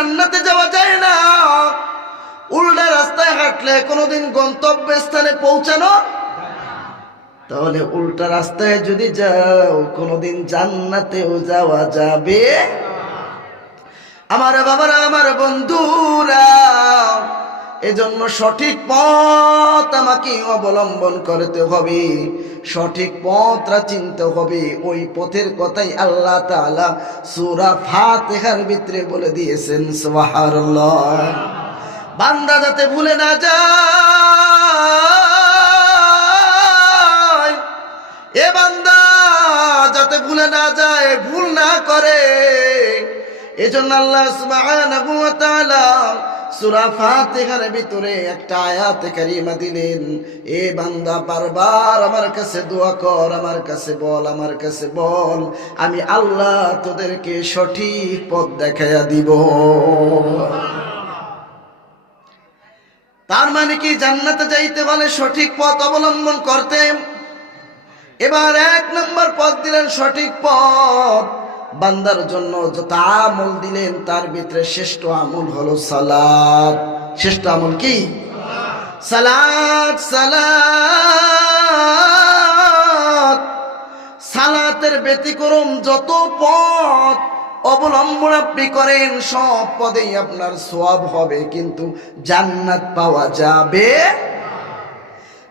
জান্নাতে যাওয়া যায় না, উল্টা রাস্তায় হাঁটলে কোনোদিন গন্তব্যস্থানে পৌঁছানো, তাহলে উল্টা রাস্তায় যদি যাও কোনোদিন জান্নাতেও যাওয়া যাবে। আমার বাবারা, আমার বন্ধুরা, এজন্য সঠিক পথ আমাকে অবলম্বন করতে হবে, সঠিক পথটা চিনতে হবে। ওই পথের কথাই আল্লাহ তাআলা সূরা ফাতিহার ভিতরে বলে দিয়েছেন। সুবহানাল্লাহ। বান্দা যাতে ভুলে না যায়, এ বান্দা যাতে ভুলে না যায়, ভুল না করে, এজন্য আল্লাহ সুবহানাহু ওয়া তাআলা সূরা ফাতিহার ভিতরে একটা আয়াতে কারিমা দিলেন, এ বান্দা বারবার আমার কাছে দোয়া কর, আমার কাছে বল, আমার কাছে বল, আমি আল্লাহ তোদেরকে সঠিক পথ দেখাইয়া দিব। তার মানে কি জান্নাতে যাইতে হলে সঠিক পথ অবলম্বন করতে। এবার 1 নম্বর পথ দিলেন সঠিক পথ। বান্দার জন্য যত আমল দিলেন তার ভিতরে শ্রেষ্ঠ আমল হলো সালাত। শ্রেষ্ঠ আমল কি? সালাত। সালাত, সালাতের ব্যতিক্রম যত পথ অবলম্বন আপনি করেন সব পদেই আপনার সওয়াব হবে, কিন্তু জান্নাত পাওয়া যাবে।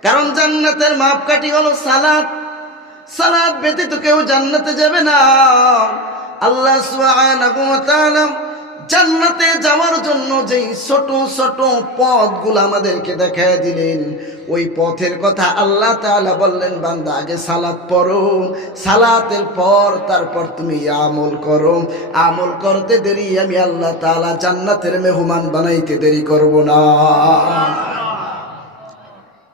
কারণ জান্নাতের মাপকাঠি হলো সালাত। সালাত ব্যতীত কেউ জান্নাতে যাবে না। আল্লাহ সুবহানাহু ওয়া তাআলা জান্নাতে যাওয়ার জন্য যেই ছোট ছোট পথগুলো আমাদেরকে দেখায় দিলেন, ওই পথের কথা আল্লাহ তাআলা বললেন, বান্দা আগে সালাত পড়ো, সালাতের পর তারপর তুমি আমল করো। আমল করতে দেরি আমি আল্লাহ তাআলা জান্নাতের মেহমান বানাইতে দেরি করব না।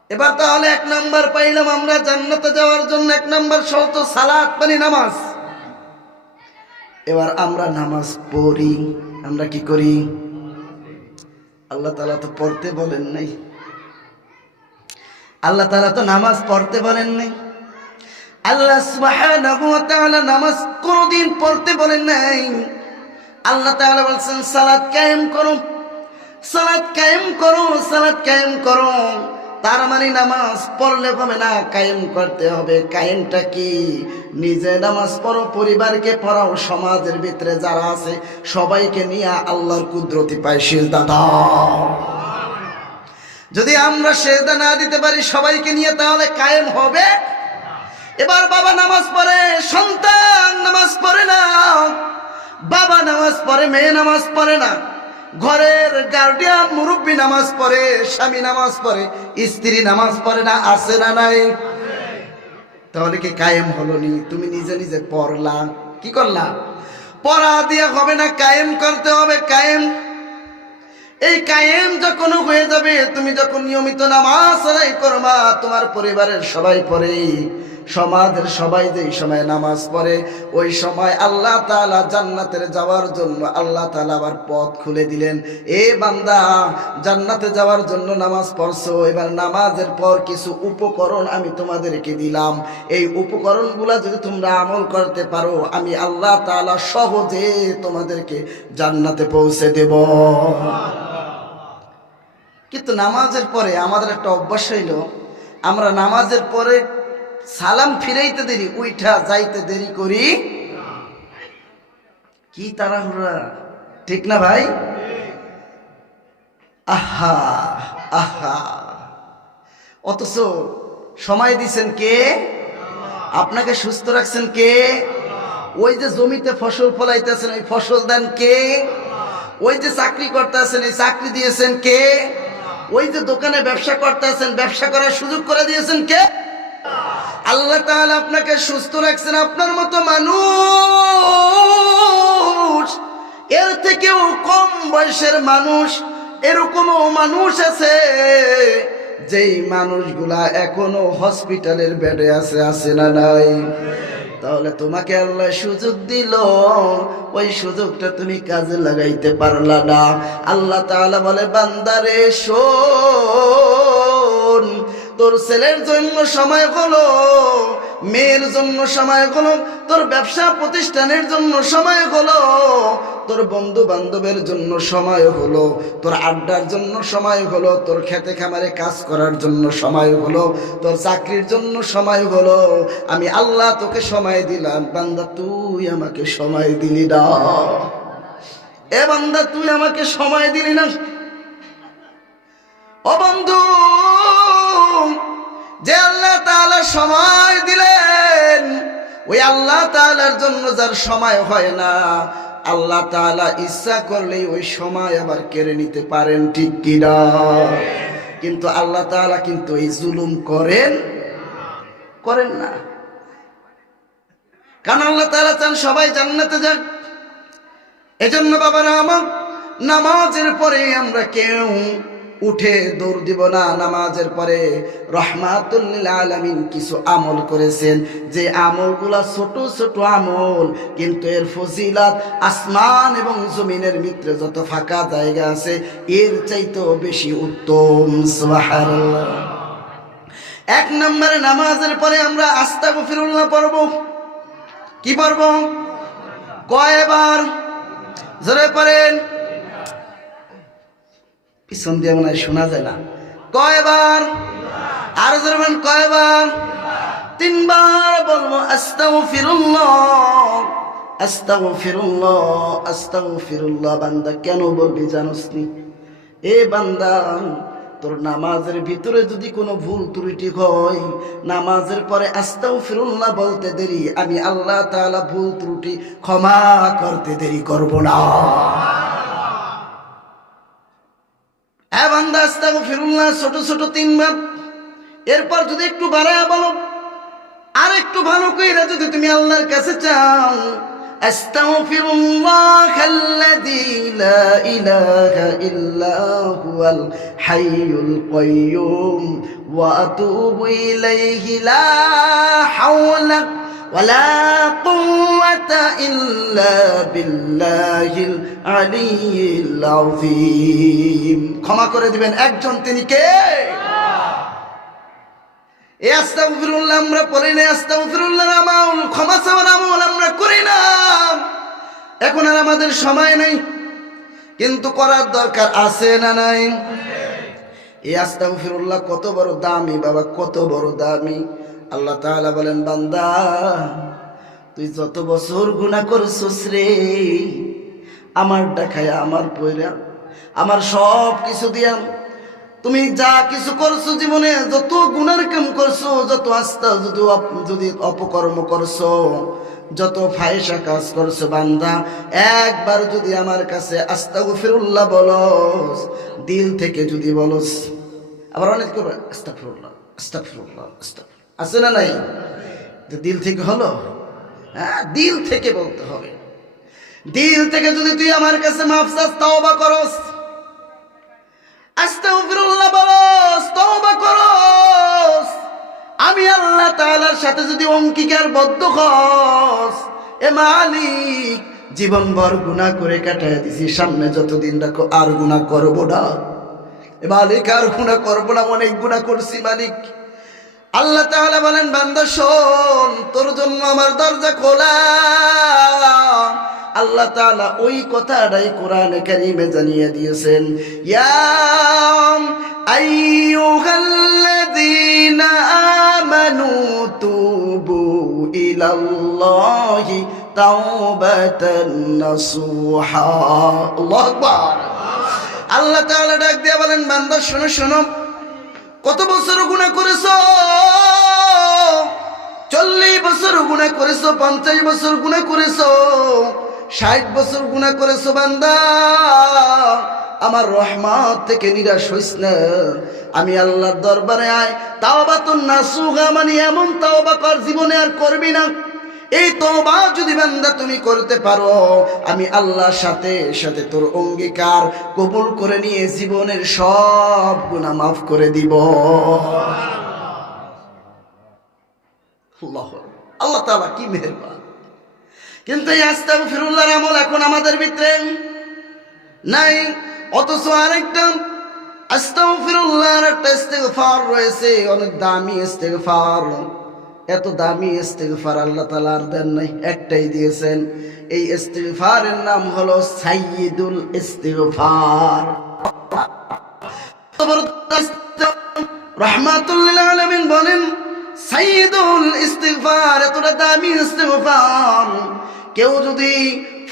এবার তাহলে 1 নাম্বার পাইলাম আমরা জান্নাতে যাওয়ার জন্য 1 নাম্বার শর্ত সালাত মানে নামাজ। এবার আমরা নামাজ পড়ি, আমরা কি করি? আল্লাহ তাআলা তো পড়তে বলেন নাই, আল্লাহ তাআলা তো নামাজ পড়তে বলেন নাই। আল্লাহ সুবহানাহু ওয়া তাআলা নামাজ কোনদিন পড়তে বলেন নাই। আল্লাহ তাআলা বলেন সালাত কায়েম করো, সালাত কায়েম করো, সালাত কায়েম করো। তার মানে নামাজ পড়লে হবে না, কায়েম করতে হবে। কায়েমটা কি? নিজে নামাজ পড়ো, পরিবারকে পড়াও, সমাজের ভিতরে যারা আছে সবাইকে নিয়ে আল্লাহর কুদরতি পায় সিজদা দাও। যদি আমরা সিজদা না দিতে পারি সবাইকে নিয়ে, তাহলে কায়েম হবে? এবার বাবা নামাজ পড়ে, সন্তান নামাজ পড়ে না। বাবা নামাজ পড়ে, মেয়ে নামাজ পড়ে না। ঘরের গার্ডিয়ান মুরব্বী নামাজ পড়ে, স্বামী নামাজ পড়ে, স্ত্রী নামাজ পড়ে না, আছে না নাই? তাহলে কি কায়েম হলো নি? তুমি নিজে নিজে পড়লা, কি করলা? পড়া দিয়ে হবে না, কায়েম করতে হবে। কায়েম, এই কায়েম যখন হয়ে যাবে, তুমি যখন নিয়মিত নামাজ আদায় করবা, তোমার পরিবারের সবাই পড়ে, সমাজের সবাই যেই সময় নামাজ পড়ে, ওই সময় আল্লাহ তাআলা জান্নাতের যাওয়ার জন্য আল্লাহ তাআলা আবার পথ খুলে দিলেন। এ বান্দা, জান্নাতে যাওয়ার জন্য নামাজ পড়ছো, এবার নামাজের পর কিছু উপকরণ আমি তোমাদেরকে দিলাম। এই উপকরণগুলা যদি তোমরা আমল করতে পারো, আমি আল্লাহ তাআলা সহজে তোমাদেরকে জান্নাতে পৌঁছে দেব। কিন্তু নামাজের পরে আমাদের একটা অভ্যাস হইল, আমরা নামাজের পরে সালাম ফিরাইতে দেরি, উইঠা যাইতে দেরি করি। কি তাড়াহুড়া, ঠিক না ভাই? আহা আহা, অথচ সময় দিছেন কে? আপনাকে সুস্থ রাখছেন কে? ওই যে জমিতে ফসল ফলাইতেছেন, ওই ফসল দেন কে? ওই যে চাকরি করতেছেন, এই চাকরি দিয়েছেন কে? ওই যে দোকানে ব্যবসা করতেছেন, ব্যবসা করার সুযোগ করে দিয়েছেন কে? আল্লাহ তাআলা আপনাকে সুস্থ রাখছেন। আপনার মতো মানুষ, এর থেকেও কম বয়সের মানুষ, এরকমও মানুষ আছে যেই মানুষগুলা এখনো হসপিটালের বেডে আছে, আছে না নাই? তাহলে তোমাকে আল্লাহ সুযোগ দিল, ওই সুযোগটা তুমি কাজে লাগাইতে পারলা না। আল্লাহ তাআলা বলে, বান্দারে শোন, তোর ছেলের জন্য সময় হলো, মেয়ের জন্য সময় হলো, তোর ব্যবসা প্রতিষ্ঠানের জন্য সময় হলো, তোর বন্ধু বান্ধবের জন্য সময় হলো, তোর আড্ডার জন্য সময় হলো, তোর খেতে খামারে কাজ করার জন্য সময় হলো, তোর চাকরির জন্য সময় হলো, আমি আল্লাহ তোকে সময় দিলাম, বান্দা তুই আমাকে সময় দিলি না। এ বান্দা তুই আমাকে সময় দিলি না। ও বন্ধু, যে আল্লাহ তাআলা সময় দিলেন, ওই আল্লাহ তাআলার জন্য যার সময় হয় না, আল্লাহ তাআলা ইচ্ছা করলেই ওই সময় আবার কেড়ে নিতে পারেন, ঠিক কিনা? কিন্তু আল্লাহ তাআলা কিন্তু এই জুলুম করেন না। কারণ আল্লাহ তাআলা চান সবাই জান্নাতে যাক। এজন্য বাবারা আমার, নামাজের পরে আমরা কেউ উঠে দৌড় দিব না। নামাজের পরে রহমাতুল লিল আলামিন কিছু আমল করেছেন, যে আমলগুলা ছোট ছোট আমল, কিন্তু এর ফজিলত আসমান এবং জমিনের ভিতরে যত ফাঁকা জায়গা আছে এর চাইতেও বেশি উত্তম। সুবহানাল্লাহ। এক নম্বরে নামাজের পরে আমরা আস্তাগফিরুল্লাহ পড়ব। কি পড়ব? কয়বার? জোরে পড়েন। পিছন দিয়ে মনে হয় শোনা যায় না। কয়বার? আর জোরে বলেন, কয়বার? 3 বার বলবো আস্তাগফিরুল্লাহ, আস্তাগফিরুল্লাহ, আস্তাগফিরুল্লাহ। বান্দা কেন বলবি জানোস নি? এ বান্দা, তোর নামাজের ভিতরে যদি কোনো ভুল ত্রুটি হয়, নামাজের পরে আস্তাগফিরুল্লাহ বলতে দেরি, আমি আল্লাহ তাআলা ভুল ত্রুটি ক্ষমা করতে দেরি করব না। হ্যাঁ বান্দা, আস্তাগফিরুল্লাহ ছোট ছোট 3 বার। এরপর যদি একটু বাড়ায়া বলো, আর একটু ভালো কইরা যদি তুমি আল্লাহর কাছে চাও, আস্তাগফিরুল্লাহাল্লাযী লা ইলাহা ইল্লা হুয়াল হাইয়ুল কাইয়্যুম ওয়া আতুবু ইলাইহি লা হাওলা ওয়ালা কুওয়াতা ইল্লা বিল্লাহিল আলিয়্যিল আযীম। ক্ষমা করে দিবেন একজন, তিনি কে? এই আস্তাগফিরুল্লাহ আমরা পড়ি না, আস্তাগফিরুল্লাহর আমল, ক্ষমা চাওয়ার আমল আমরা করি না। এখন আর আমাদের সময় নেই, কিন্তু করার দরকার আছে না নাই? এই আস্তাগফিরুল্লাহ কত বড় দামি বাবা, কত বড় দামি। আল্লাহ তাআলা বলেন, বান্দা তুই যত বছর গুনাহ করছস রে, আমার ডাকায়া, আমার পয়রা, আমার সব কিছু দিয়া তুমি যা কিছু করছো জীবনে, যত গুনার কাম করছো, যত যদি অপকর্ম করছো, যত ফাহিশা কাজ করছো, বান্দা একবার যদি আমার কাছে আস্তাগফিরুল্লাহ বলস, দিল থেকে যদি বলস, আবার অনেক করবে আস্তাগফিরুল্লাহ আস্তাগফিরুল্লাহ আস্তাগফিরুল্লাহ, আছে না নাই? দিল থেকে হলো? হ্যাঁ, দিল থেকে বলতে হবে। দিল থেকে যদি তুই আমার কাছে মাফ চাস, তওবা করস, আস্তাগফিরুল্লাহ বলস, তওবা করস, আমি আল্লাহ তাআলার সাথে যদি অঙ্গীকারবদ্ধ হস, এ মালিক জীবনভর গুনাহ করে কাটায় দিছি, সামনে যতদিন রাখো আর গুনাহ করব না। এ মালিক আর গুনাহ করব না, অনেক গুনাহ করছি মালিক। আল্লাহ তাআলা বলেন, বান্দা শোন, তোর জন্য আমার দরজা খোলা। আল্লাহ তাআলা ওই কথাটাই কোরআনে কারীমে জানিয়ে দিয়েছেন, ইয়া আইয়ুহাল্লাযীনা আমানু তুবু ইলাল্লাহি তাওবাতান নাসুহা। আল্লাহু আকবার। আল্লাহ তাআলা ডাক দিয়ে বলেন, বান্দা শোনো শোনো, কত বছর গুনাহ করেছো? 40 বছর গুনাহ করেছো, 50 বছর গুনাহ করেছো, 60 বছর গুনাহ করেছো, বান্দা আমার রহমত থেকে নিরাশ হইস না। আমি আল্লাহর দরবারে আয়, তাওবাতুন নাসুহা, মানে এমন তাওবা কর জীবনে আর করবি না। এই তওবা যদি বান্দা তুমি করতে পারো, আমি আল্লাহর সাথে সাথে তোর অঙ্গীকার কবুল করে নিয়ে জীবনের সব গুনাহ মাফ করে দিব। আল্লাহ তাআলা কি মেহেরবান। কিন্তু এই আস্তাগফিরুল্লাহর আমল এখন আমাদের ভিতরে নাই। অথচ আরেকটা আস্তাগফিরুল্লাহর একটা ইস্তিগফার রয়েছে, অনেক দামি ইস্তিগফার। এত দামি ইস্তিগফার আল্লাহ তাআলা আর দেন নাই, একটাই দিয়েছেন। এই ইস্তিগফারের নাম হলো সাইয়্যিদুল ইস্তিগফার। রাহমাতুল লিল আলামিন বলেন সাইয়্যিদুল ইস্তিগফার, এতটা দামি ইস্তিগফার, কেউ যদি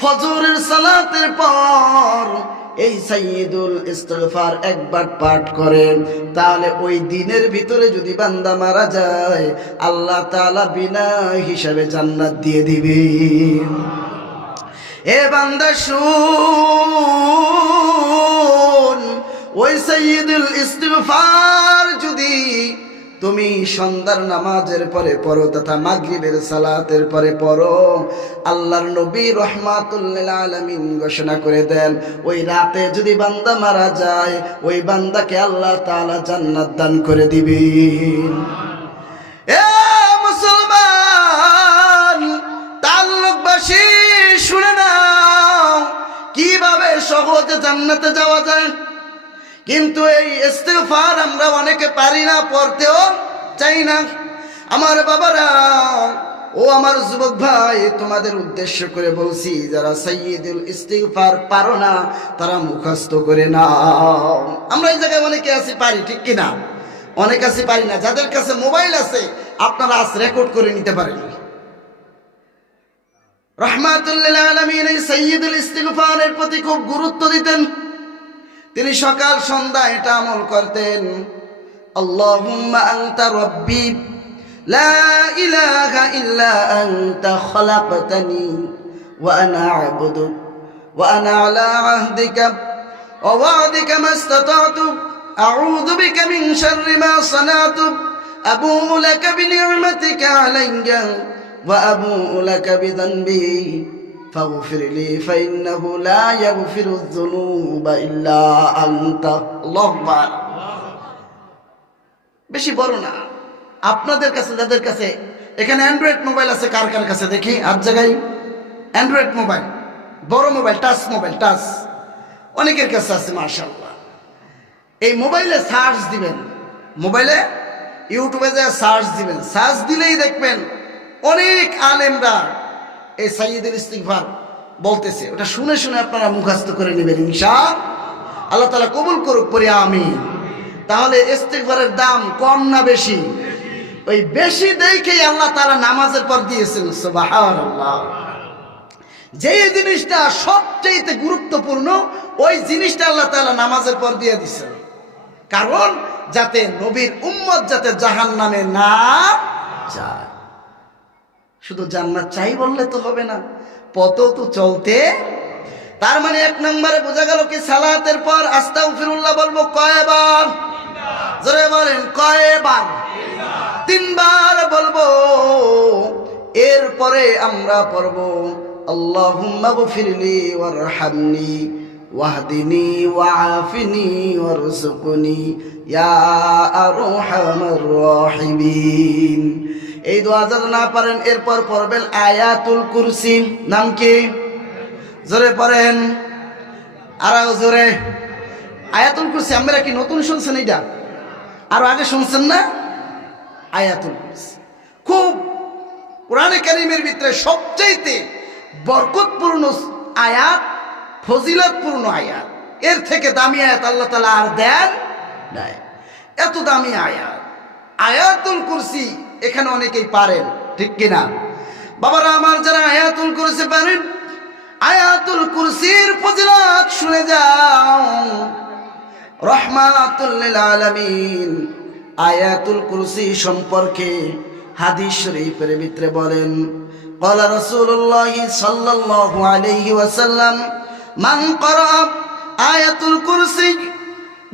ফজরের সালাতের পর এই সাইয়্যিদুল ইস্তিগফার একবার পাঠ করে, তাহলে ওই দিনের ভিতরে যদি বান্দা মারা যায়, আল্লাহ তাআলা বিনা হিসাবে জান্নাত দিয়ে দিবে। এ বান্দা শুন, ওই সাইয়্যিদুল ইস্তিগফার যদি তুমি সন্ধ্যার নামাজের পরে পড়ো তথা মাগরিবের সালাতের পরে পড়ো, আল্লাহর নবী রাহমাতুল লিল আলামিন ঘোষণা করে দেন, ওই রাতে যদি বান্দা মারা যায়, ওই বান্দাকে আল্লাহ তাআলা জান্নাত দান করে দিবেন। এ মুসলমান তাল্লুকবাসী শুনে নাও, কিভাবে সহজে জান্নাতে যাওয়া যায়। কিন্তু এই ইস্তিগফার আমরা অনেকে পারি না, পড়তেও চাই না। আমার বাবারা ও আমার যুবক ভাই, তোমাদের উদ্দেশ্য করে বলছি, যারা সাইয়্যিদুল ইস্তিগফার পারো না তারা মুখস্থ করে নাও। আমরা এই জায়গায় অনেকে আছি পারি, ঠিক কিনা? অনেক আছি পারি না। যাদের কাছে মোবাইল আছে আপনারা আজ রেকর্ড করে নিতে পারেন। রাহমাতুল লিল আলামিন এই সাইয়্যিদুল ইস্তিগফারের প্রতি খুব গুরুত্ব দিতেন। তিনি সকাল সন্ধ্যা এটা আমল করতেন। আল্লাহুম্মা আনতা রাব্বি লা ইলাহা ইল্লা আনতা খালাকতানি ওয়া আনা আ'বুদুক ওয়া আনা আলা আহদিকা ওয়া ওয়া'দিকা মাস্তাতা'তু আ'উযু বিকা মিন শাররি মা সানা'তু আবু'ু লাকা বিনি'মাতিকা আলাইয়া ওয়া আবু'ু লাকা বিযানবি ফাগফির লি ফাইন্নাহু লা ইয়াগফিরুয যুনুবা ইল্লা আনতা। আল্লাহু আকবার। বেশি বড় না, আপনাদের কাছে যাদের কাছে এখানে অ্যান্ড্রয়েড মোবাইল আছে, কার কার কাছে দেখি হাত জায়গায়। অ্যান্ড্রয়েড মোবাইল, বড় মোবাইল, টাচ মোবাইল, টাচ অনেকের কাছে আছে মাশাআল্লাহ। এই মোবাইলে সার্চ দিবেন, মোবাইলে ইউটিউবে যে সার্চ দিবেন, সার্চ দিলেই দেখবেন অনেক আলেমরা এই সাইয়্যিদুল ইস্তিগফার বলতেছে। ওটা শুনে শুনে আপনারা মুখস্থ করে নেবেন ইনশাআল্লাহ। আল্লাহ তাআলা কবুল করুক, পড়ি আমিন। তাহলে ইস্তিগফারের দাম কম না বেশি? ওই বেশি দেখেই আল্লাহ তাআলা নামাজের পর দিয়েছেন সুবহানাল্লাহ। যে জিনিসটা সবচেয়ে গুরুত্বপূর্ণ ওই জিনিসটা আল্লাহ তাআলা নামাজের পর দিয়ে দিয়েছেন, কারণ যাতে নবীর উম্মত যাতে জাহান্নামে না যায়। শুধু জান্নাত চাই বললে তো হবে না, পথ তো চলতে। তার মানে এক নম্বরে বোঝা গেল কি, সালাতের পর আস্তাগফিরুল্লাহ বলবো কয়বার? জোরে বলেন কয়বার? 3 বার বলবো। এরপরে আমরা পড়বো আল্লাহুম্মা গফিরলি ওয়ারহামনি ওয়াহদিনি ওয়াআফিনি ওয়ারযুকনি ইয়া আরহামার রাহিমিন। এই দোয়া যদি না পারেন এরপর পড়বেন আয়াতুল কুরসি। নাম কি? জোরে পড়েন, আর জোরে। আয়াতুল কুরসি আমরা কি নতুন শুনছেন? এটা আরো আগে শুনছেন না? আয়াতুল কুরসি খুব কোরআনে কারীমের ভিতরে সবচেয়ে বরকতপূর্ণ আয়াত, ফজিলতপূর্ণ আয়াত। এর থেকে দামি আয়াত আল্লাহ তাআলা আর দেন নাই। এত দামি আয়াত আয়াতুল কুরসি। এখানে অনেকেই পারেন, ঠিক কিনা বাবারা আমার? যারা আয়াতুল কুরসি পারেন, আয়াতুল কুরসির ফজিলত শুনে যাও। রাহমাতুল লিল আলামিন আয়াতুল কুরসি সম্পর্কে হাদিস শরীফের ভিতরে বলেন, ক্বালা রাসূলুল্লাহ সাল্লাল্লাহু আলাইহি ওয়াসাল্লাম মান ক্বারা আয়াতুল কুরসি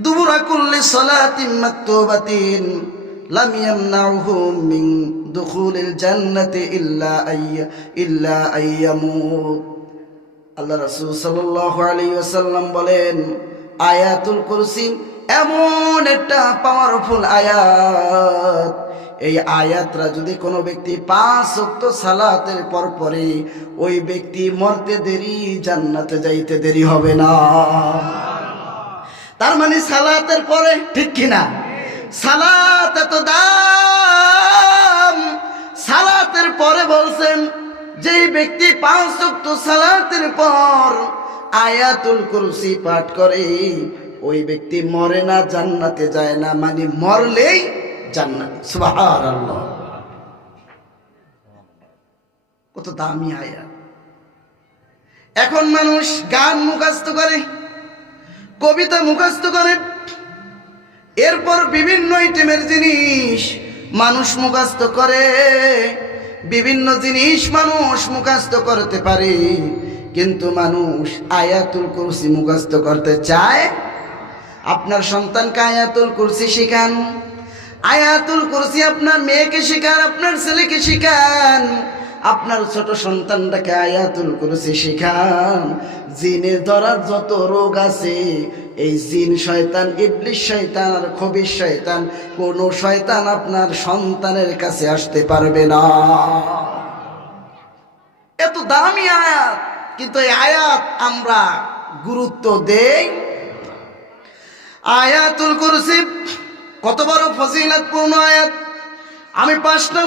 দুবুরা কুল্লি সালাতিন মাকতুবাতিন লাম ইয়ামনাউহু মিন দুখুলিল জান্নাতি ইল্লা আইয়ামুত। আল্লাহ রাসূল সাল্লাল্লাহু আলাইহি ওয়াসাল্লাম বলেন, আয়াতুল কুরসি এমন একটা পাওয়ারফুল আয়াত, এই আয়াতরা যদি কোনো ব্যক্তি 5 ওয়াক্ত সালাতের পর পড়ে, ওই ব্যক্তি মরতে দেরি, জান্নাতে যাইতে দেরি হবে না। তার মানে সালাতের পরে, ঠিক কিনা? সালাত এত দাম, পরে বলছেন যেই ব্যক্তি 5 ওয়াক্ত সালাতের পর আয়াতুল কুরসি পাঠ করে ওই ব্যক্তি মরে না, জান্নাতে যায় না, মানে মরলেই জান্নাত। সুবহানাল্লাহ, কত দামি আয়াত। এখন মানুষ গান মুখস্থ করে, কবিতা মুখস্থ করে, এরপর বিভিন্ন আইটেমের জিনিস মানুষ মুখস্থ করে, বিভিন্ন জিনিস মানুষ মুখস্থ করতে পারে, কিন্তু মানুষ আয়াতুল কুরসি মুখস্থ করতে চায়। আপনার সন্তানকে আয়াতুল কুরসি শিখান, আয়াতুল কুরসি আপনার মেয়েকে শিখান, আপনার ছেলেকে শিখান, আপনার ছোট সন্তানটাকে আয়াতুল কুরসি শিখান। জিনে ধরার যত রোগ আছে, এই জিন শয়তান, ইবলিশ শয়তান আর খবিশ শয়তান, কোন শয়তান আপনার সন্তানের কাছে আসতে পারবে না। এত দামি আয়াত, কিন্তু এই আয়াত আমরা গুরুত্ব দেই। আয়াতুল কুরসি কত বড় ফজিলতপূর্ণ আয়াত। আমি 5টা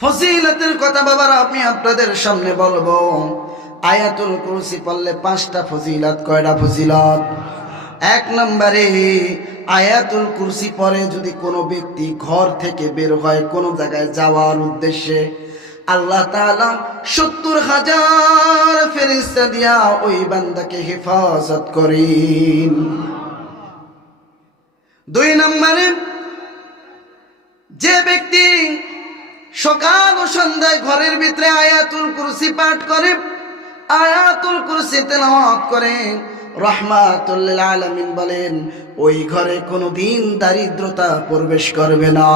ফজিলতের কথা বাবারা আমি আপনাদের সামনে বলবো। আয়াতুল কুরসি পড়লে 5টা ফজিলত। কয়টা ফজিলত? 1 নম্বরে আয়াতুল কুরসি পড়ে যদি কোনো ব্যক্তি ঘর থেকে বের হয় কোনো জায়গায় যাওয়ার উদ্দেশ্যে, আল্লাহ তাআলা 70,000 ফেরেশতা দিয়া ওই বান্দাকে হেফাজত করেন। 2 নম্বরে যে ব্যক্তি সকাল ও সন্ধ্যায় ঘরের ভিতরে আয়াতুল কুরসি পাঠ করে, আয়াতুল কুরসি তেলাওয়াত করে, রাহমাতুল লিল আলামিন বলেন ওই ঘরে কোনোদিন দারিদ্রতা প্রবেশ করবে না।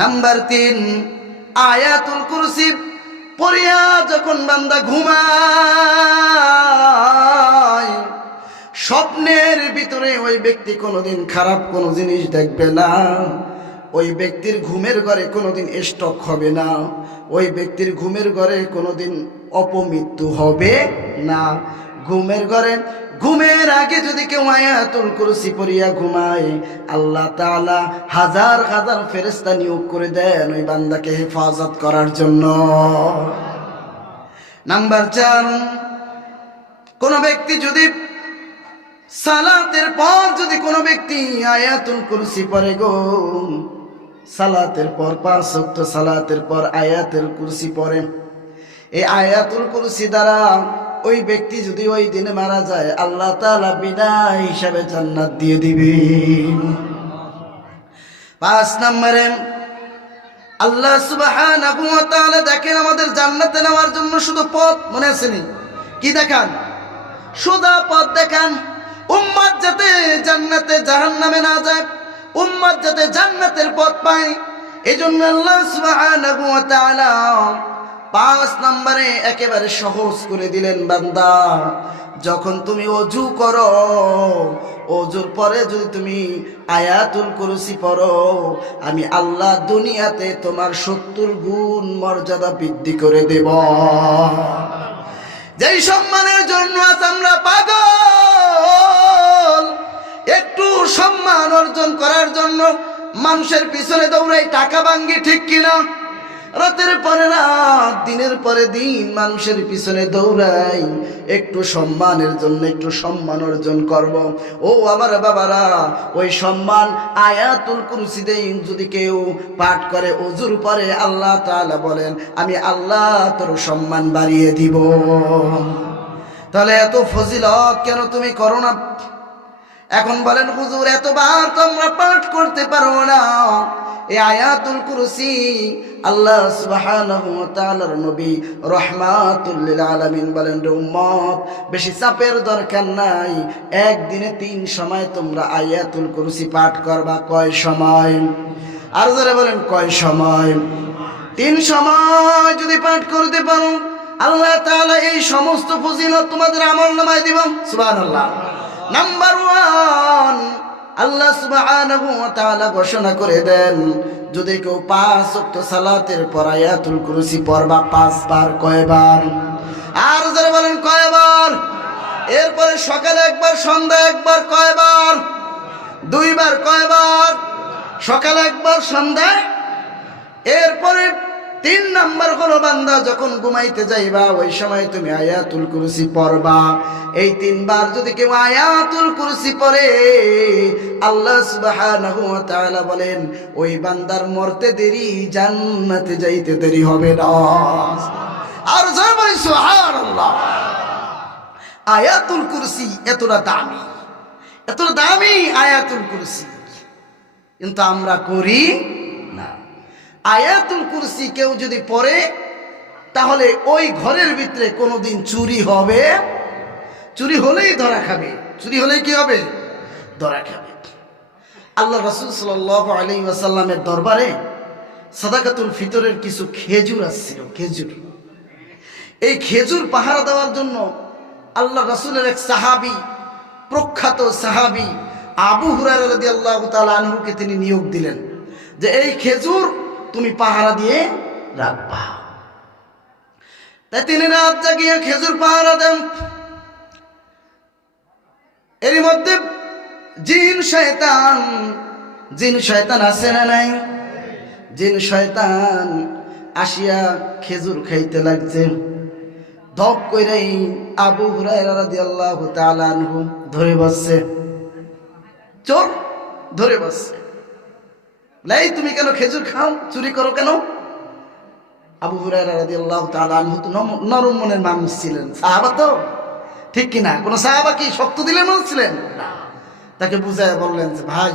নাম্বার 3, আয়াতুল কুরসি পড়িয়া যখন বান্দা ঘুমায়, স্বপ্নের ভিতরে ওই ব্যক্তি কোনোদিন খারাপ কোনো জিনিস দেখবে না, ওই ব্যক্তির ঘুমের ঘরে কোনোদিন স্ট্রোক হবে না, ওই ব্যক্তির ঘুমের ঘরে কোনোদিন অপমৃত্যু হবে না। ঘুমের ঘরে ঘুমের আগে যদি কেউ আয়াতুল কুরসি পড়িয়া ঘুমায়, আল্লাহ তাআলা হাজার হাজার ফেরেশতা নিয়োগ করে দেন ওই বান্দাকে হেফাজত করার জন্য। নাম্বার 4, কোন ব্যক্তি যদি সালাতের পর যদি কোনো ব্যক্তি আয়াতুল কুরসি পড়ে গো, সালাতের পর 5 ওয়াক্ত সালাতের পর আয়াতুল কুরসি পড়ে, এই আয়াতুল কুরসি দ্বারা ওই ব্যক্তি যদি ওই দিনে মারা যায়, আল্লাহ তাআলা বিদায় হিসাবে জান্নাত দিয়ে দিবেন। 5 নম্বরে আল্লাহ সুবহানাহু ওয়া তাআলা দেখেন আমাদের জান্নাতে নেওয়ার জন্য শুধু পথ, মনে আছে নি? কি দেখান? সোজা পথ দেখান। উম্মত যাতে জান্নাতে জাহান্নামে না যায়, উম্মত যাতে জান্নাতের পথ পায়, এজন্য আল্লাহ সুবহানাহু ওয়া তাআলা 5 নম্বরে একেবারে সহজ করে দিলেন। বান্দা যখন তুমি ওযু করো, ওযুর পরে যদি তুমি আয়াতুল কুরসি পড়ো, আমি আল্লাহ দুনিয়াতে তোমার 70 গুণ মর্যাদা বৃদ্ধি করে দেব। যেই সম্মানের জন্য আজ আমরা পাগল, একটু সম্মান অর্জন করার জন্য মানুষের পিছনে দৌড়াই, টাকা ভাঙ্গি, ঠিক কিনা? রাতের পরে রাত, দিনের পরে দিন মানুষের পিছনে দৌড়াই, একটু সম্মানের জন্য, একটু সম্মান অর্জন করব। ও আমার বাবারা, ওই সম্মান আয়াতুল কুরসি যদি কেউ পাঠ করে ওযুর পরে, আল্লাহ তাআলা বলেন আমি আল্লাহ তোর সম্মান বাড়িয়ে দিব। তাহলে এত ফজিলত কেন তুমি করো না? এখন বলেন হুজুর এতবার তো আমরা পাঠ করতে পারবো না। এই আয়াতুল কুরসি আল্লাহ সুবহানাহু ওয়া তাআলার নবী রাহমাতুল লিল আলামিন বলেন, রে উম্মত বেশি চাপের দরকার নাই, একদিনে 3 সময় তোমরা আয়াতুল কুরসি পাঠ করবা। কয় সময়? আর যারা বলেন কয় সময়? 3 সময় যদি পাঠ করতে পারো, আল্লাহ তাআলা এই সমস্ত ফজিলত তোমাদের আমলনামায় দিব। সুবহানাল্লাহ। নাম্বার 1, আল্লাহ সুবহানাহু ওয়া তাআলা ঘোষণা করে দেন যদি কেউ 5 ওয়াক্ত সালাতের পর আয়াতুল কুরসি পড়বা 5 বার। কয়বার? আর যারা বলেন কয়বার? এরপরে সকালে একবার, সন্ধ্যা একবার। কয়বার? 2 বার। কয়বার? সকালে একবার, সন্ধ্যায়। এরপরে তিন নাম্বার হলো বান্দা যখন ঘুমাইতে যাইবা ওই সময় তুমি আয়াতুল কুরসি পড়বা। এই তিনবার যদি কেউ আয়াতুল কুরসি পড়ে আল্লাহ সুবহানাহু ওয়া তাআলা বলেন ওই বান্দার মরতে দেরি, জান্নাতে যাইতে দেরি হবে না। আর জয় বলি সুবহানাল্লাহ। আয়াতুল কুরসি এতটা দামি আয়াতুল কুরসি, কিন্তু আমরা করি না। আয়াতুল কুরসি কেউ যদি পড়ে তাহলে ওই ঘরের ভিতরে কোনোদিন চুরি হবে, চুরি হলেই ধরা খাবে, চুরি হলেই কি হবে? ধরা খাবে। আল্লাহ রাসূল সাল্লাল্লাহু আলাইহি ওয়াসাল্লামের দরবারে সাদাকাতুল ফিতরের কিছু খেজুর আসছিল, খেজুর। এই খেজুর পাহারা দেওয়ার জন্য আল্লাহ রাসূলের এক সাহাবী, প্রখ্যাত সাহাবী আবু হুরায়রা রাদিয়াল্লাহু তাআলা আনহুকে তিনি নিয়োগ দিলেন যে এই খেজুর তুমি পাহারা দিয়ে রাখবা। তাই তিনি রাত জাগিয়ে খেজুর পাহারা দেন। এর মধ্যে জিন শয়তান আছে না নাই? জিন শয়তান আসিয়া খেজুর খাইতে লাগছে। ধপ কইরাই আবু হুরায়রা রাদিয়াল্লাহু তাআলা আনহু ধরে বসছে, চোর ধরে বসছে। লাই তুমি কেন খেজুর খাও, চুরি করো কেন? আবু হুরায়রা রাদিয়াল্লাহু তাআলা আনহু তো নরম মনের মানুষ ছিলেন, সাহাবা তো, ঠিক কিনা? কোন সাহাবা কি শক্ত দিলের মানুষ ছিলেন না। তাকে বুঝায় বললেন যে ভাই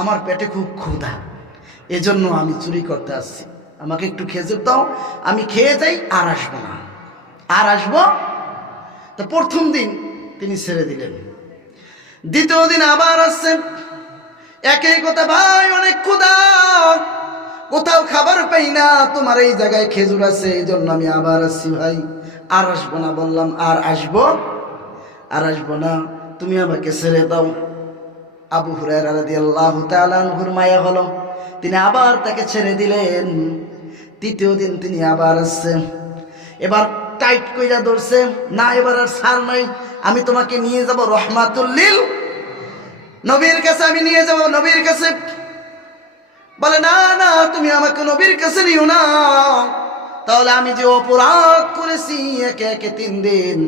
আমার পেটে খুব ক্ষুধা, এজন্য আমি চুরি করতে আসছি, আমাকে একটু খেজুর দাও, আমি খেয়ে যাই, আর আসবো না, আর আসবো। তো প্রথম দিন তিনি ছেড়ে দিলেন, দ্বিতীয় দিন আবার আসছেন, একই কথা, ভাই অনেক ক্ষুধা, কোথাও খাবার পাই না, তোমার এই জায়গায় খেজুর আছে, এই জন্য আমি আবার আসছি ভাই, আর আসবো না। বললাম আর আসবো না, তুমি আমাকে ছেড়ে দাও। আবু হুরায়রা রাদিয়াল্লাহু তাআলা আনহুর মায়া হলো, তিনি আবার তাকে ছেড়ে দিলেন। তৃতীয় দিন তিনি আবার আসছেন, এবার টাইট কইরা ধরছে, না এবার আর ছাড় নাই, আমি তোমাকে নিয়ে যাব রহমাতুল লিল নবীর কাছে, আমি নিয়ে যাব নবীর কাছে। বলে না না, তুমি আমাকে নবীর কাছে নিও না, তাহলে আমি যে অপরাধ করেছি একে একে 3 দিন,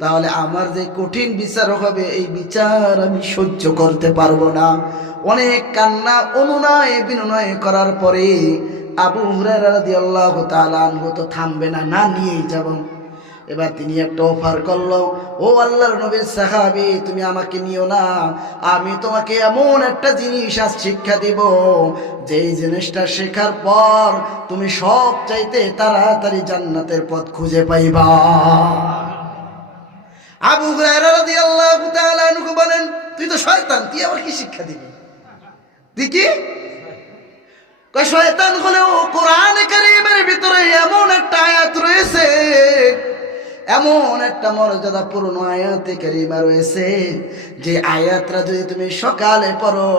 তাহলে আমার যে কঠিন বিচার হবে এই বিচার আমি সহ্য করতে পারবো না। অনেক কান্না অনুনয় বিনয় করার পরে আবু হুরায়রা রাদিয়াল্লাহু তাআলা আনহু তো থামবে না, না নিয়েই যাব। এবার তিনি একটা অফার করলো, ও আল্লাহর নবীর সাহাবী, তুমি আমাকে নিও না, আমি তোমাকে এমন একটা জিনিস আজ শিক্ষা দিব, যেই জিনিসটা শেখার পর তুমি সব চাইতে তাড়াতাড়ি জান্নাতের পথ খুঁজে পাইবা। আবু হুরায়রা রাদিয়াল্লাহু তাআলা আনহু বলেন, তুই তো শয়তান, তুই আবার কি শিক্ষা দিবি? তুই কি শয়তান হলেও কোরআনে কারীমের ভিতরে এমন একটা আয়াত রয়েছে, এমন একটা মর্যাদাপূর্ণ আয়াতে কারিমা রয়েছে, যে আয়াতটা যদি তুমি সকালে পড়ো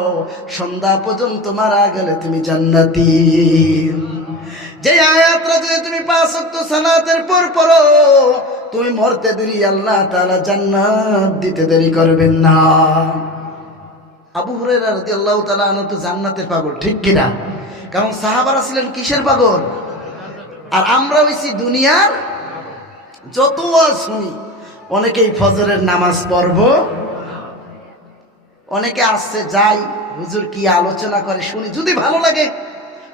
সন্ধ্যা পর্যন্ত মারা গেলে তুমি জান্নাতি। যে আয়াতটা যদি তুমি 5 ওয়াক্ত সালাতের পর পড়ো তুমি মরতে দেরি আল্লাহ তাআলা জান্নাত দিতে দেরি করবেন না। আবু হুরায়রা রাদিয়াল্লাহু তাআলা আনহু তো জান্নাতের পাগল, ঠিক কিনা? কারণ সাহাবারা ছিলেন কিসের পাগল? আর আমরা হইছি দুনিয়ার যত শুনি। অনেকেই ফজরের নামাজ পড়ব, অনেকে আসছে যাই, হুজুর কি আলোচনা করে শুনি, যদি ভালো লাগে,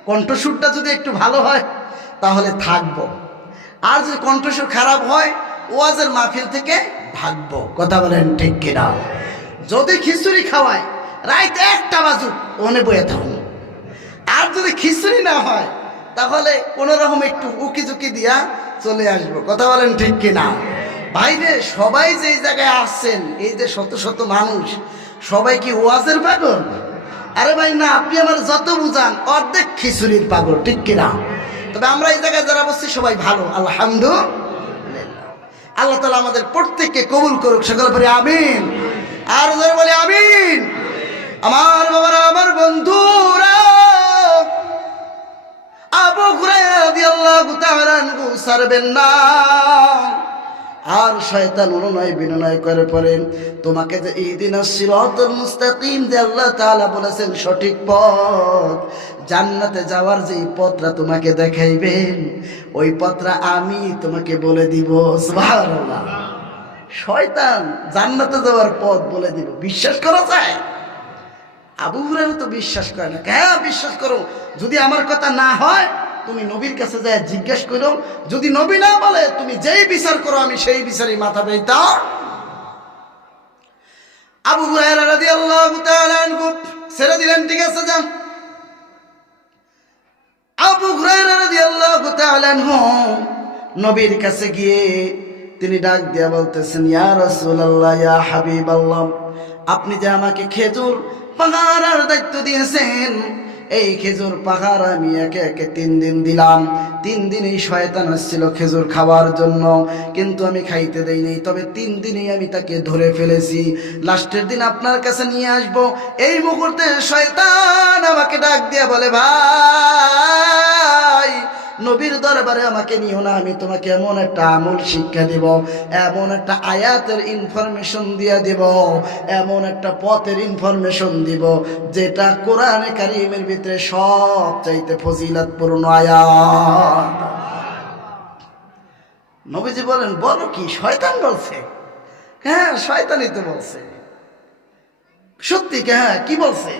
কণ্ঠসুরটা যদি একটু ভালো হয় তাহলে থাকবো, আর যদি কণ্ঠসুর খারাপ হয় ওয়াজের মাহফিল থেকে ভাগবো। কথা বলেন ঠিক কিনা? যদি খিচুড়ি খাওয়ায় রাত 1টা বাজুক ওনে বয়ে থাকুন, আর যদি খিচুড়ি না হয় তাহলে কোনো রকম একটু উকি ঝুঁকি দিয়া চলে আসবো। কথা বলেন ঠিক কিনা? বাইরে সবাই যে জায়গায় আসছেন, এই যে শত শত মানুষ, সবাই কি ওয়াজের পাগল? আরে ভাই না, আপনি আমার যত বুঝান অর্ধেক খিচুড়ির পাগল, ঠিক কিনা? তবে আমরা এই জায়গায় যারা বসছি সবাই ভালো, আলহামদুলিল্লাহ। আল্লাহ তাআলা আমাদের প্রত্যেককে কবুল করুক, সকলে বলি আমিন। আর যারা বলে আমিন। আমার বাবারা, আমার বন্ধুরা, আবু হুরায়রা রাদিয়াল্লাহু তাআলা আনহু ছাড়বেন না। আর শয়তান অনুনয় বিনয় করে পড়ে তোমাকে যে ইহদিনাস সিরাতাল মুস্তাকিম যে আল্লাহ তাআলা বলেছেন সঠিক পথ, জান্নাতে যাওয়ার যে পথটা তোমাকে দেখাইবেন ওই পথটা আমি তোমাকে বলে দিব। সুবহানাল্লাহ। শয়তান জান্নাতে যাওয়ার পথ বলে দিব, বিশ্বাস করা যায়? আবু হুরায়রা তো বিশ্বাস করে না। হ্যাঁ বিশ্বাস করো, যদি আমার কথা না হয় তুমি নবীর কাছে যায় জিজ্ঞেস করো, যদি নবী না বলে তুমি যেই বিচার করো আমি সেই বিচারই মাথা পেতাম। আবু হুরায়রা রাদিয়াল্লাহু তাআলা আনহু ছেড়ে দিলেন, ঠিক আছে যান। আবু হুরায়রা রাদিয়াল্লাহু তাআলা আনহু নবীর কাছে গিয়ে তিনি ডাক দিয়া বলতেছেন, ইয়া রাসূলুল্লাহ, ইয়া হাবিবাল্লাহ, আপনি যে আমাকে খেজুর পাহাড়ের দায়িত্ব দিয়েছেন, এই খেজুর পাহাড় আমি একে একে 3 দিন দিলাম। 3 দিনেই শয়তান আসছিল খেজুর খাওয়ার জন্য, কিন্তু আমি খাইতে দেইনি। তবে 3 দিনেই আমি তাকে ধরে ফেলেছি। লাস্টের দিন আপনার কাছে নিয়ে আসব। এই মুহূর্তে শয়তান আমাকে ডাক দিয়া বলে, ভাই নবীর দরবারে আমাকে নিও না, আমি তোমাকে এমন একটা আমল শিক্ষা দিব, এমন একটা আয়াতের ইনফরমেশন দিয়ে দিব, এমন একটা পথের ইনফরমেশন দিব যেটা কোরআনে কারীমের ভিতরে সবচাইতে ফজিলতপূর্ণ আয়াত। নবীজি বলেন, বলো কি? শয়তান বলছে? হ্যাঁ শয়তানই তো বলছে। সত্যি? হ্যাঁ কি বলছে?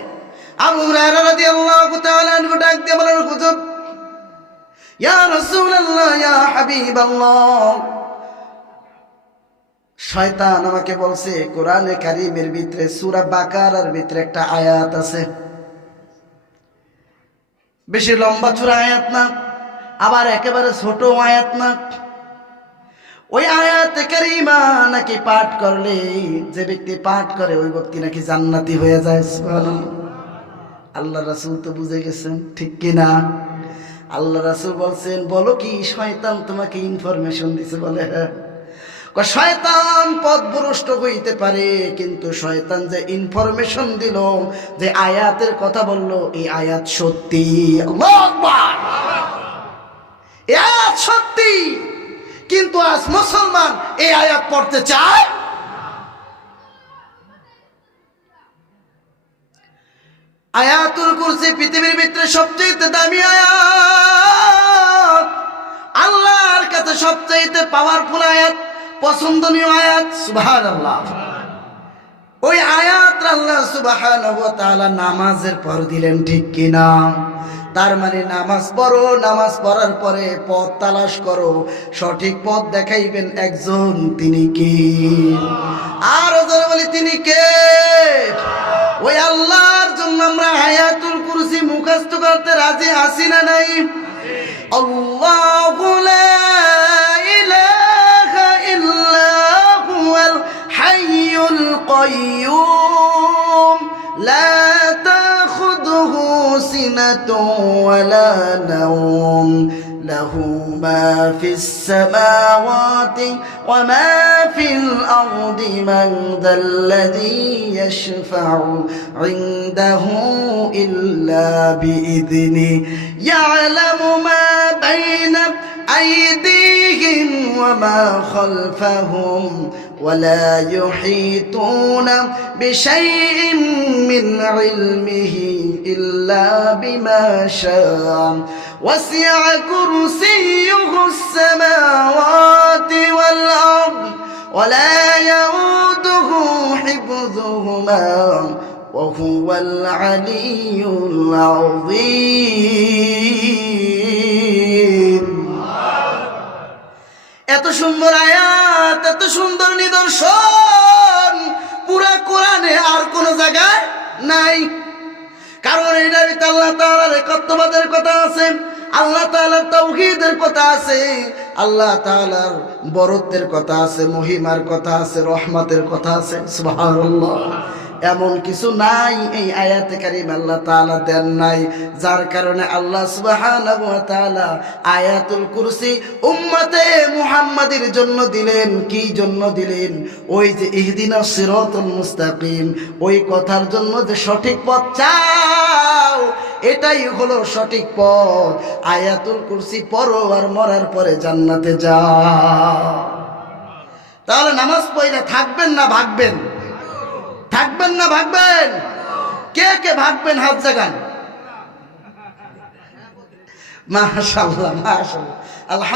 আবু হুরায়রা রাদিয়াল্লাহু তাআলা আনহু ডাক দিয়ে বলেন, হুজুর, ইয়া রাসূলুল্লাহ, ইয়া হাবিবাল্লাহ, শয়তান আমাকে বলছে কোরআনে কারীমের ভিতরে সূরা বাকারার ভিতরে একটা আয়াত আছে, বেশি লম্বা চূড়া আয়াত না, আবার একেবারে ছোট আয়াত না। ওই আয়াতে কারীমা নাকি পাঠ করলে, যে ব্যক্তি পাঠ করে ওই ব্যক্তি নাকি জান্নাতি হয়ে যায়। সুবহানাল্লাহ। আল্লাহ রাসূল তো বুঝে গেছেন, ঠিক কিনা? আল্লাহ রাসূল বলছেন, বলো কি? শয়তান তোমাকে ইনফরমেশন দিছে? বলে হ্যাঁ। শয়তান পথভ্রষ্ট হইতে পারে, কিন্তু শয়তান যে ইনফরমেশন দিল, যে আয়াতের কথা বলল, এই আয়াত সত্যি। আল্লাহু আকবার। এই আয়াত সত্যি, কিন্তু আজ মুসলমান এই আয়াত পড়তে চায়। আয়াতুল কুরসি পৃথিবীর ভিতরে সবচেয়ে দামি আয়াত, আল্লাহর কাছে সবচেয়ে পাওয়ারফুল আয়াত, পছন্দনীয় আয়াত। সুবহানাল্লাহ। ওই আয়াত আল্লাহ সুবহানাহু ওয়া তাআলা নামাজের পর দিলেন, ঠিক কিনা? তার মানে নামাজ পড়ো, নামাজ পড়ার পরে পথ তালাশ করো, সঠিক পথ দেখাইবেন একজন, তিনি কি? আর ওদের বলি, তিনি কে? ওই আল্লাহর জন্য আমরা আয়াতুল কুরসি মুখস্থ করতে রাজি আছি না নাই? আল্লাহু লা ইলাহা ইল্লা হুয়াল হাইয়ুল কাইয়্যুম লা তাখুযুহু সিনাতুন ওয়ালা নাওম লাহু মা ফিস সামাওয়াতি ওয়া মা ফিল আরদি মান যাল্লাযী ইয়াশফা'ু ইনদাহু ইল্লা বিইذনি ইয়ালামু মা বাইনা আইদিহিম ওয়া মা খালফাহুম ولا يحيطون بشيء من علمه إلا بما شاء وسع كرسيه السماوات والأرض ولا يؤوده حفظهما وهو العلي العظيم. এত সুন্দর আয়াত, এত সুন্দর নিদর্শন পুরা কোরআনে আর কোন জায়গায় নাই। কারণ এটার ভিতরে আল্লাহ তাআলার একত্ববাদের কথা আছে, আল্লাহ তাআলার তাওহীদের কথা আছে, আল্লাহ তাআলার বরত্বের কথা আছে, মহিমার কথা আছে, রহমতের কথা আছে। সুবহানাল্লাহ। এমন কিছু নাই এই আয়াতে কারিমে আল্লাহ তাআলা দেন নাই, যার কারণে আল্লাহ সুবহানাহু ওয়া তাআলা আয়াতুল কুরসি উম্মতে মুহাম্মাদের জন্য দিলেন। কি জন্য দিলেন? ওই যে ইহদিনাস সিরাতাল মুস্তাকিম, ওই কথার জন্য যে সঠিক পথ চাও, এটাই হলো সঠিক পথ। আয়াতুল কুরসি পড়ো আর মরার পরে জান্নাতে যাও। তাহলে নামাজ পড়লে থাকবেন না ভাগবেন? থাকবেন না ভাগবেন? কে কে ভাগবেন হাত জাগান। মাশাআল্লাহ মাশাআল্লাহ।